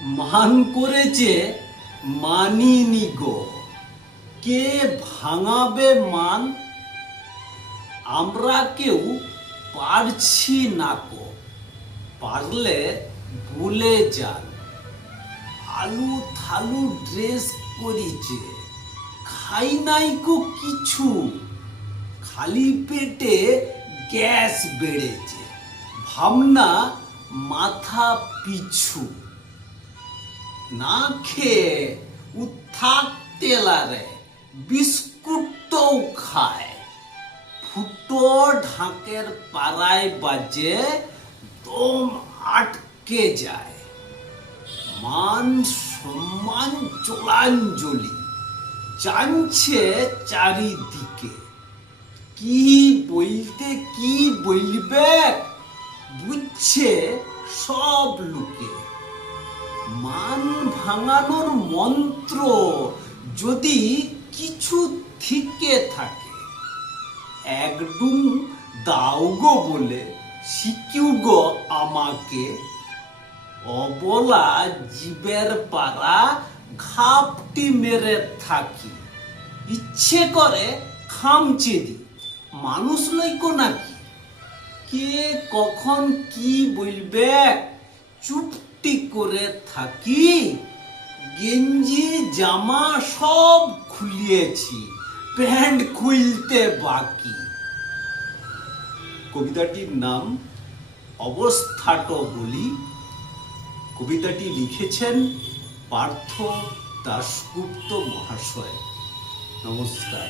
মান করেছে মানিনি গো, কে ভাঙাবে মান? আমরা কেউ পারছি না গো, পারলে ভুলে যান। আলু থালু ড্রেস করিছে, খাই নাই কো কিছু, খালি পেটে গ্যাস বেড়েছে, ভাবনা মাথা পিছু। না খেয়ে থাকতে লারে, বিস্কুটও খায়, ফুটো ঢাকের পাড়ায় বাজে, দম আটকে যায়। মান সম্মান জলাঞ্জলি জানছে চারিদিকে, কি বলতে কি বলবে বুঝছে সব লোকে। মান ভাঙানোর মন্ত্র যদি কিছু থেকে থাকে, একদম দাও গো বলে শিখিও গো আমাকে। অবলা জীবের পাড়া ঘাপটি মেরে থাকি, ইচ্ছে করে খামচে দি, মানুষ লইকো নাকি? কে কখন কি বলবে চুপটি করে থাকি। গেঞ্জি জামা সব খুলিয়েছি, প্যান্ট খুলতে বাকি। কবিতাটির নাম অবস্থাট বলি। কবিতাটি লিখেছেন পার্থ দাশগুপ্ত মহাশয়। নমস্কার।